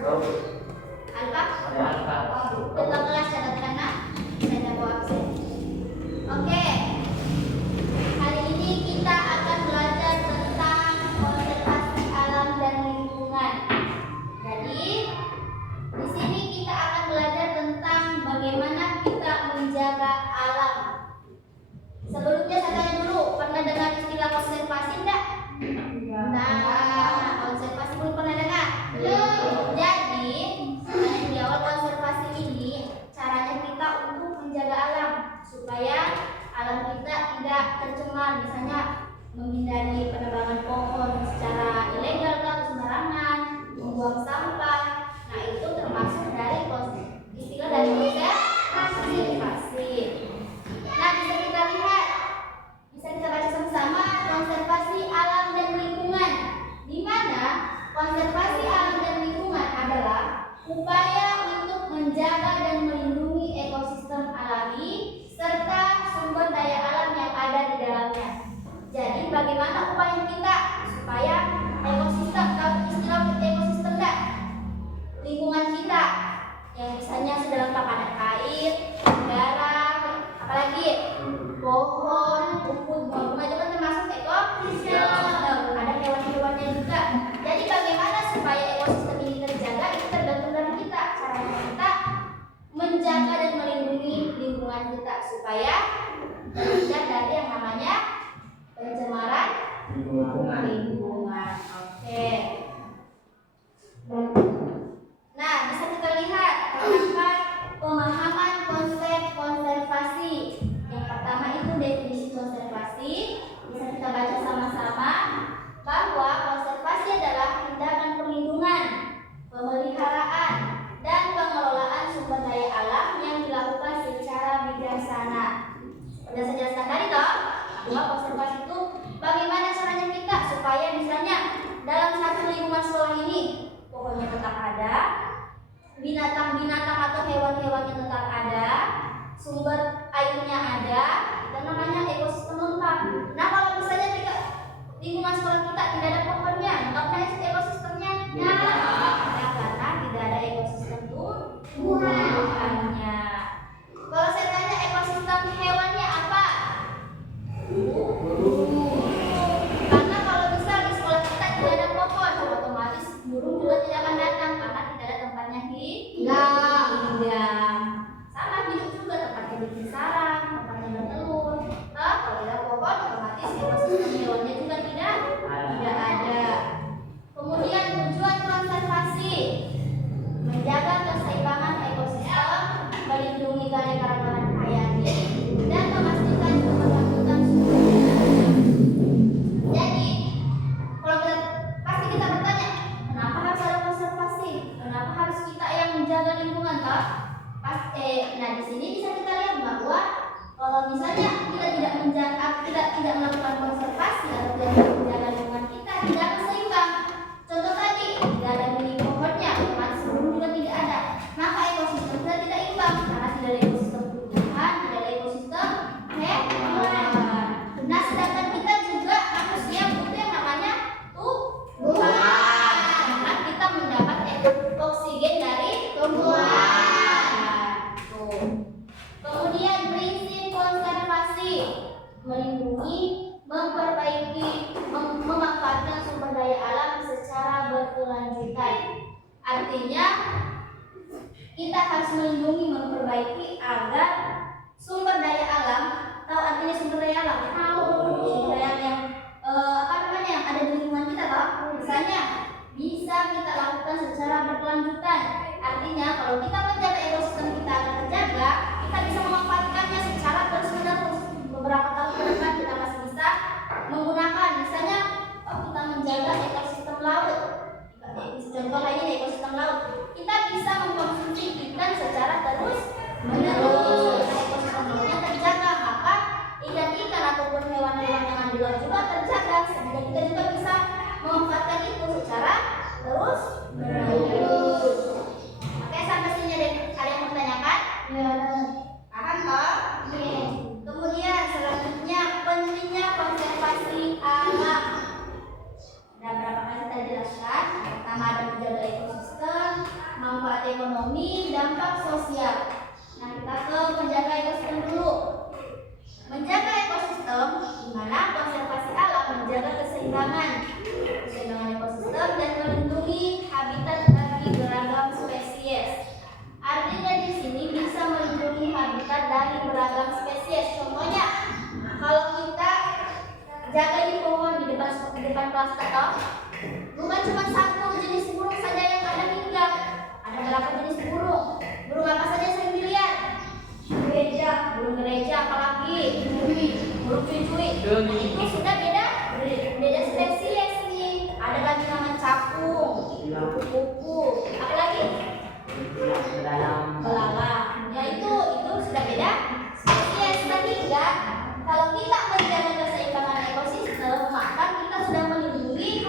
Alfa? Tentang kelas catatkan nak. Saya bawa absen. Oke. Hari ini kita akan belajar tentang konservasi alam dan lingkungan. Jadi di sini kita akan belajar tentang bagaimana kita menjaga alam. Sebelumnya saya tanya dulu, pernah dengar istilah konservasi enggak? Nah, konservasi belum pernah dengar? Belum. Jadi, di awal konservasi ini caranya kita untuk menjaga alam supaya alam kita tidak tercemar, misalnya menghindari penebangan pohon secara ilegal atau sembarangan, membuang sampah. Nah, itu termasuk dari istilah dari konservasi. Nah, bisa kita lihat, bisa kita baca sama-sama konservasi alam dan lingkungan, di mana konservasi alam dan lingkungan adalah upaya untuk menjaga dan melindungi ekosistem alami serta sumber daya alam yang ada di dalamnya. Jadi bagaimana upaya kita supaya ekosistem, kalau istilah ekosistem enggak? Lingkungan kita yang misalnya sudah lengkap ada air, udara, apalagi pohon, rumput, bunga-bunga itu kan termasuk ekosistem. Ada hewan-hewannya juga. Jadi bagaimana supaya ekosistem ini terjaga itu tergantung dari kita. Caranya kita menjaga dan melindungi lingkungan kita supaya terhindar dari yang namanya pencemaran lingkungan. Oke. Nah, bisa kita lihat terdapat pemahaman konsep konservasi. Yang pertama itu definisi konservasi. Bisa kita baca sama-sama bahwa konservasi adalah tindakan perlindungan, pemeliharaan, dan pengelolaan sumber daya alam yang dilakukan secara bijaksana. Sudah saya jelaskan tadi toh, bahwa konservasi itu bagaimana caranya kita supaya misalnya dalam satu lingkungan sekolah ini pokoknya tetap ada, binatang-binatang atau hewan-hewannya tetap ada, sumber airnya ada, itu namanya ekosistem lengkap. Nah, kalau misalnya kita lingkungan sekolah kita tidak ada pohonnya, lengkapnya ekosistemnya? Nah, karena tidak ada ekosistem tumbuhannya. Kalau saya tanya ekosistem hewannya apa? Karena kalau misal di sekolah kita tidak ada pohon, otomatis burung juga tidak akan datang karena tidak ada tempatnya tinggal. Sama hidup juga, tempatnya bikin sarang, tempatnya bertelur. Nah, kalau tidak ada pohon, otomatis ekosistem hewannya juga tidak ada. Kemudian tujuan konservasi menjaga keseimbangan ekosistem, melindungi keanekaragaman hayati, dan memastikan keberlanjutan sumber daya. Jadi, kalau pasti kita bertanya, kenapa harus ada konservasi? Kenapa harus kita yang menjaga lingkungan, toh? Nah, di sini bisa kita lihat bahwa kalau misalnya kita tidak melakukan konservasi atau tidak menjaga lingkungan kita, tidak akan seimbang. Contoh tadi, tidak ada biji pohonnya, otomatis burung juga tidak ada. Maka ekosistem kita tidak imbang karena tidak ada ekosistem tumbuhan, tidak ada ekosistem hewan. Nah, sedangkan kita juga manusia butuh yang namanya tumbuhan. Karena kita mendapat oksigen dari tumbuhan. Kemudian prinsip konservasi melindungi, memperbaiki, memanfaatkan sumber daya alam secara berkelanjutan. Artinya kita harus melindungi, memperbaiki agar sumber daya alam, tahu artinya sumber daya alam? Tahu. Sumber daya yang yang ada di lingkungan kita, tahu? Misalnya bisa kita lakukan secara berkelanjutan. Artinya kalau kita menjaga ekosistem kita akan terjaga, kita bisa memanfaatkannya secara terus-menerus. Beberapa tahun ke depan kita masih bisa menggunakan, misalnya kita menjaga ekosistem laut. Contoh lainnya ekosistem laut, kita bisa mengkonsumsi ikan secara terus-menerus. Ekosistem lautnya terjaga, maka ikan-ikan ataupun hewan-hewan yang ada di laut juga terjaga. Sehingga kita juga bisa memanfaatkan itu secara terus-menerus. Oke, sampai sini ada yang mau tanyakan? Ya. Paham toh? Oke. Kemudian selanjutnya pentingnya konservasi alam. Ada berapa kali kita jelaskan? Pertama ada menjaga manfaat ekonomi, dampak sosial. Nah, kita ke menjaga ekosistem dulu. Menjaga ekosistem, di mana konservasi alam menjaga keseimbangan ekosistem dan melindungi habitat bagi beragam spesies. Artinya di sini bisa melindungi habitat dari beragam spesies. Contohnya, kalau kita jaga di pohon di depan kelas kita, bukan cuma satu jenis burung saja yang ada hinggap. Ada berapa jenis burung? Burung apa saja yang sering dilihat? Burung gereja, apalagi burung cuy-cuy. Itu sudah beda spesies nih. Ada lagi nama capung, kupu-kupu, apalagi belalang. Ya itu sudah beda spesies. Sehingga kalau kita menjaga keseimbangan ekosistem, maka kita sudah melindungi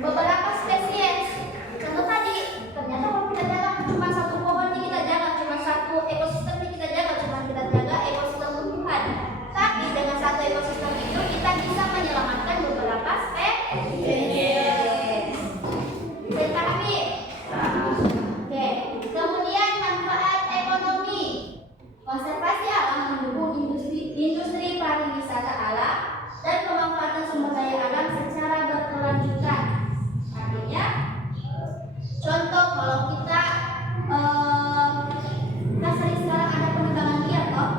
beberapa spesies. Contoh tadi, ternyata kalau kita jaga cuma satu pohon nih kita jaga, cuma satu ekosistem nih kita jaga, cuma kita jaga ekosistem tumbuhan. Tapi dengan satu ekosistem itu kita bisa menyelamatkan beberapa spesies. Bisa dipahami? Oke. Kemudian manfaat ekonomi. Konservasi alam mendukung industri pariwisata alam dan pemanfaatan sumber daya alam secara berkelanjutan. Artinya, contoh kalau kita kan sering sekarang ada penebangan liar toh,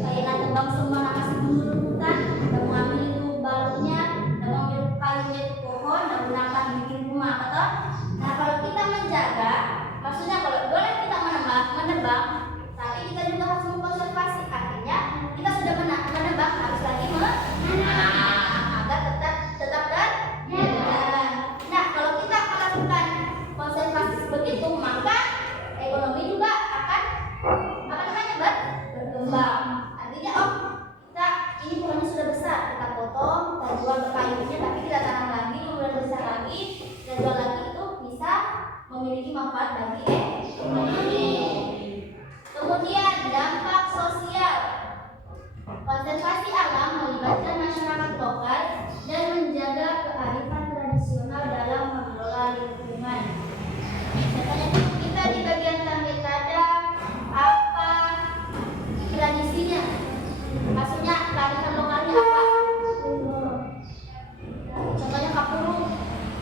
kayak tebang semua nakasi bundur hutan, dan mengambil itu balonnya, dan mengambil kayunya itu pohon, dan gunakan bikin rumah, atau nah kalau kita menjaga, maksudnya kalau boleh kita menebang, tapi kita juga harus mengkonservasi. Artinya kita sudah menebang, harus lagi agar tetap dan nah kalau kita melakukan konservasi begitu, maka ekonomi juga akan berkembang. Artinya kita ini pohonnya sudah besar, kita potong, kita jual kayunya, tapi kita tanam lagi, kemudian besar lagi, kita jual lagi, itu bisa memiliki manfaat bagi ekonomi. Kemudian dampak sosial. Konservasi alam melibatkan masyarakat lokal dan menjaga kearifan tradisional dalam mengelola lingkungan. Contohnya kita di bagian Tanggetada, apa tradisinya? Maksudnya kearifan lokalnya apa? Contohnya kapurung.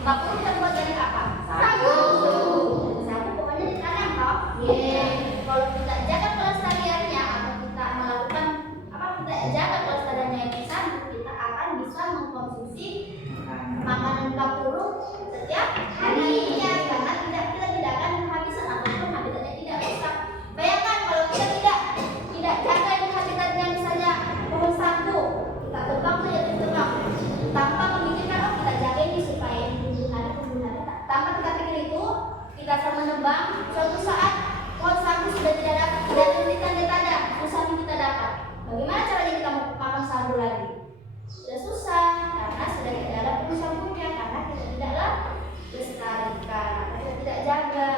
Kapurung terbuat dari apa? Sagu pokoknya ditanam toh. Kalau kita jaga kelestariannya atau kita melakukan kita jaga kelestariannya yang bisa, kita akan bisa mengkonsumsi makanan kapurung setiap harinya, karena kita tidak akan kehabisan ataupun habitatnya tidak rusak. Bayangkan kalau kita tidak jaga di habitatnya, misalnya pohon sagu, kita tebang saja ditebang tanpa memikirkan kita jaga ini supaya tumbuhan tanpa kita pikir itu, kita akan menebang, suatu saat pohon sagu sudah tidak ada, susah kita dapat. Bagaimana caranya kita makan sagu lagi? Sudah susah, karena sudah tidak ada sagunya, karena kita tidaklah lestarikan, kita tidak jaga.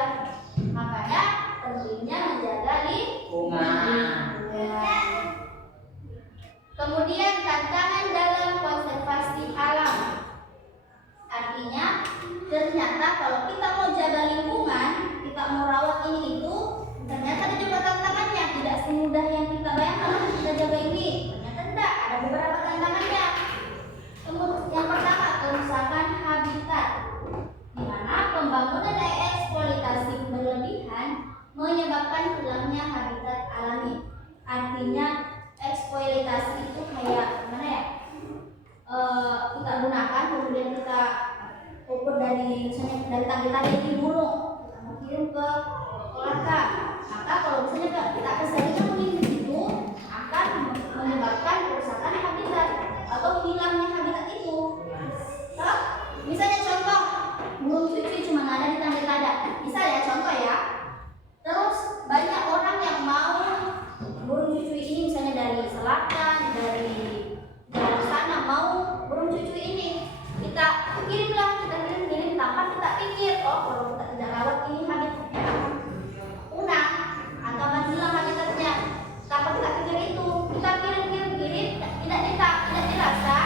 Makanya pentingnya menjaga lingkungan. Kemudian tantangan dalam konservasi alam. Artinya, ternyata kalau kita mau jaga lingkungan, kita mau rawat ini itu, ternyata ada juga tantangannya. Tidak semudah yang kita bayangkan. Kita jaga ini, ternyata tidak. Ada beberapa tantangannya. Yang pertama, kerusakan habitat, di mana pembangunan dan eksploitasi berlebihan menyebabkan hilangnya habitat alami. Artinya eksploitasi itu kayak mana ya? Kita gunakan, kemudian kita ukur dari misalnya dari tangki-tangki di burung, kita mau kirim ke Kolaka. Maka kalau misalnya kita keseringan mengirim itu akan menyebabkan kerusakan habitat atau hilangnya habitat itu. So, misalnya contoh burung cuy-cuy cuma ada di tangki-tangki. Bisa ya contoh ya. Terus banyak orang yang mau burung cuy-cuy ini misalnya dari selatan, dari sana mau burung cuy-cuy ini. Kita kirim tanpa kita pikir, kalau kita tidak rawat ini habitatnya akan punah atau akan hilang habitatnya. Tanpa kita pikir itu, kita kirim, tidak dirasa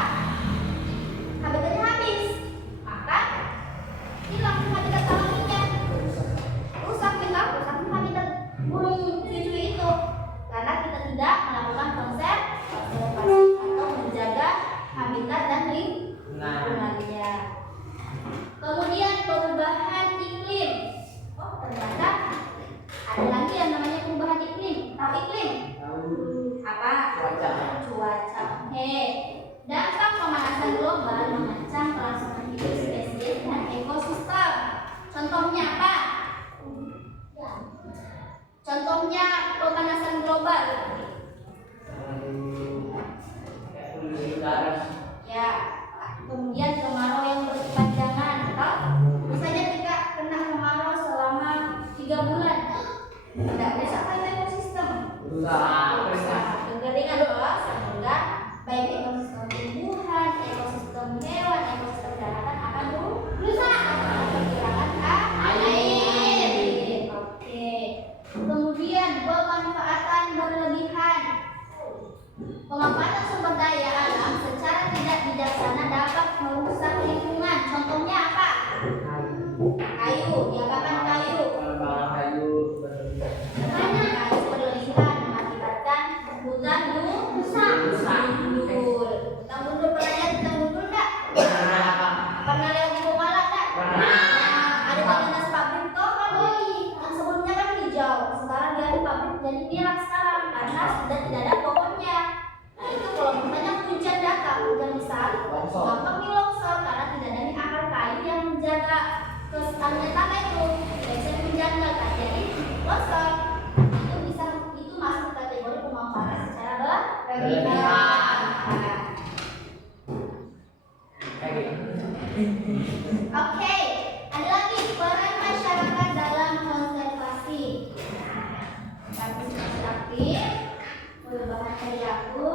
Contohnya pemanasan global. Ya, kemudian kemarau yang berkepanjangan. Misalnya kita kena kemarau selama 3 bulan, tidak bisa kan ekosistem. Kekeringan loh, sehingga baik ekosistem tumbuhan, ekosistem hewan, ekosistem daratan akan rusak. Perkiraan air. Oke. Kemudian pemanfaatan berlebihan. Pemanfaatan sumber daya alam secara tidak bijaksana dapat merusak lingkungan. Contohnya apa? Kayu, diapakan kayu? Kayu berlebihan mengakibatkan hutan rusak. Gundul. Hutan gundul, pernah lihat hutan gundul enggak? Pernah lihat di Bukala enggak? Ada bangunan pabrik toh kan? Yang sebelumnya kan hijau, sekarang dia di pabrik jadi merah sekarang karena sudah tidak ada pohonnya. Nah itu kalau misalnya hujan datang, hujan besar, gampang nih longsor karena tidak ada nih akar kayu yang menjaga kestabilan tanah itu. Biasanya menjaga kan, jadi longsor. Itu masuk kategori pemanfaatan secara berlebihan. Oke, ada lagi peran masyarakat dalam konservasi. Partisipasi aktif, perubahan perilaku,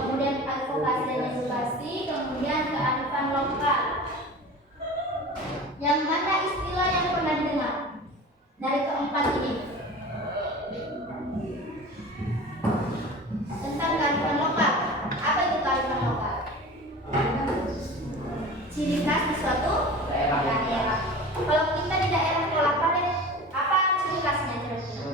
kemudian advokasi dan edukasi, kemudian kearifan lokal. Yang mana istilah yang pernah dengar dari keempat ini? Tentang kearifan lokal. Apa itu kearifan lokal? Ciri khas di suatu daerah. Kalau kita di daerah Kolakale, apa ciri khasnya kira-kira?